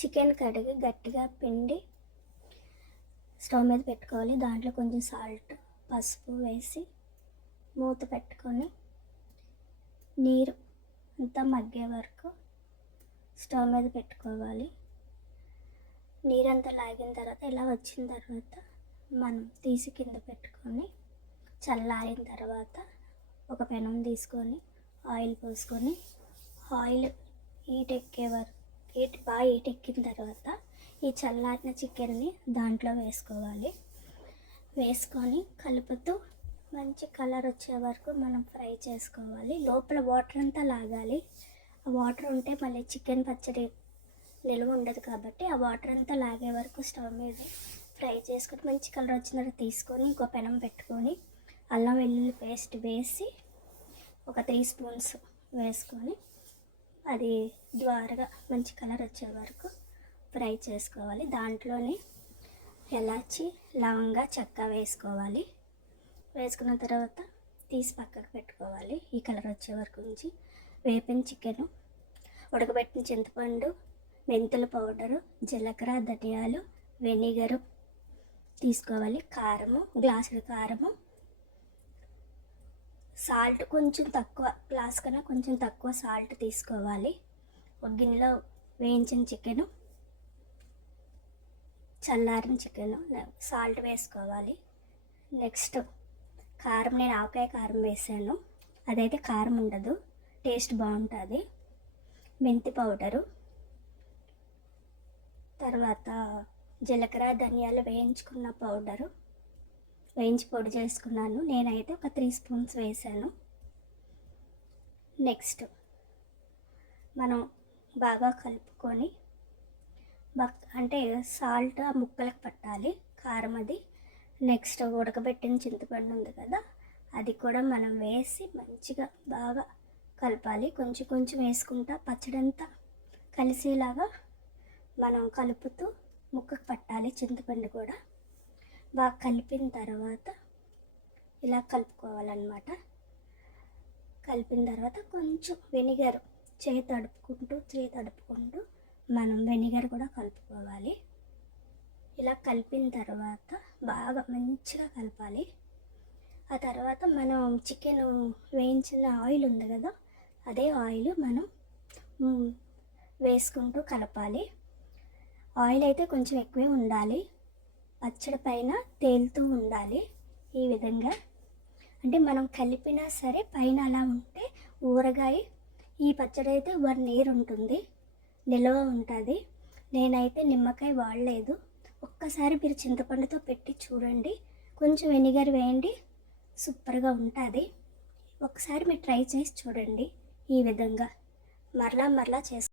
Chicken కడిగి గట్టిగా పిండి స్టవ్ మీద పెట్టుకోవాలి. దాంట్లో కొంచెం సాల్ట్, పసుపు వేసి మూత పెట్టుకొని నీరు అంతా మగ్గే వరకు స్టవ్ మీద పెట్టుకోవాలి. నీరంతా లాగిన తర్వాత ఇలా వచ్చిన తర్వాత మనం తీసి కింద పెట్టుకొని చల్లారిన తర్వాత ఒక పెనం తీసుకొని ఆయిల్ పోసుకొని ఆయిల్ బాగా ఎక్కిన తర్వాత ఈ చల్లారిన చికెన్ని దాంట్లో వేసుకోవాలి. వేసుకొని కలుపుతూ మంచి కలర్ వచ్చే వరకు మనం ఫ్రై చేసుకోవాలి. లోపల వాటర్ అంతా లాగాలి. ఆ వాటర్ ఉంటే మళ్ళీ చికెన్ పచ్చడి నిల్వ ఉండదు కాబట్టి ఆ వాటర్ అంతా లాగే వరకు స్టవ్ మీద ఫ్రై చేసుకొని మంచి కలర్ వచ్చినట్టు తీసుకొని ఇంకో పెనం పెట్టుకొని అల్లం వెల్లుల్లి పేస్ట్ వేసి ఒక 3 స్పూన్స్ వేసుకొని అది ద్వారగా మంచి కలర్ వచ్చే వరకు ఫ్రై చేసుకోవాలి. దాంట్లోనే ఎలాచి, లవంగా, చెక్క వేసుకోవాలి. వేసుకున్న తర్వాత తీసి పక్కకు పెట్టుకోవాలి. ఈ కలర్ వచ్చే వరకు ఉంచి వేపిన చికెను, ఉడకబెట్టిన చింతపండు, మెంతుల పౌడరు, జీలకర్ర, ధనియాలు, వెనిగరు తీసుకోవాలి. కారము, గ్లాసుడు కారము, సాల్ట్ కొంచెం తక్కువ, గ్లాస్ కన్నా కొంచెం తక్కువ సాల్ట్ తీసుకోవాలి. ఒక గిన్నెలో వేయించిన చికెను, చల్లారిన చికెను, సాల్ట్ వేసుకోవాలి. నెక్స్ట్ కారం, నేను ఆవకాయ కారం వేసాను, అదైతే కారం ఉండదు, టేస్ట్ బాగుంటుంది. మెంతి పౌడరు, తర్వాత జీలకర్ర, ధనియాలు వేయించుకున్న పౌడరు, వేయించి పొడి చేసుకున్నాను. నేనైతే ఒక 3 స్పూన్స్ వేసాను. నెక్స్ట్ మనం బాగా కలుపుకొని అంటే సాల్ట్ ఆ ముక్కలకు పట్టాలి, కారం అది. నెక్స్ట్ ఉడకబెట్టిన చింతపండు ఉంది కదా, అది కూడా మనం వేసి మంచిగా బాగా కలపాలి. కొంచెం కొంచెం వేసుకుంటా పచ్చడంతా కలిసేలాగా మనం కలుపుతూ ముక్కకు పట్టాలి. చింతపండు కూడా బాగా కలిపిన తర్వాత ఇలా కలుపుకోవాలన్నమాట. కలిపిన తర్వాత కొంచెం వెనిగర్ చేయి తడుపుకుంటూ మనం వెనిగర్ కూడా కలుపుకోవాలి. ఇలా కలిపిన తర్వాత బాగా మంచిగా కలపాలి. ఆ తర్వాత మనం చికెన్ వేయించిన ఆయిల్ ఉంది కదా, అదే ఆయిల్ మనం వేసుకుంటూ కలపాలి. ఆయిల్ అయితే కొంచెం ఎక్కువే ఉండాలి, పచ్చడి పైన తేలుతూ ఉండాలి. ఈ విధంగా అంటే మనం కలిపినా సరే పైన అలా ఉంటే ఊరగాయ, ఈ పచ్చడి అయితే 1 year ఉంటుంది, నిల్వ ఉంటుంది. నేనైతే నిమ్మకాయ వాడలేదు. ఒక్కసారి మీరు చింతపండుతో పెట్టి చూడండి, కొంచెం వెనిగర్ వేయండి, సూపర్గా ఉంటుంది. ఒకసారి మీరు ట్రై చేసి చూడండి. ఈ విధంగా మరలా చేసి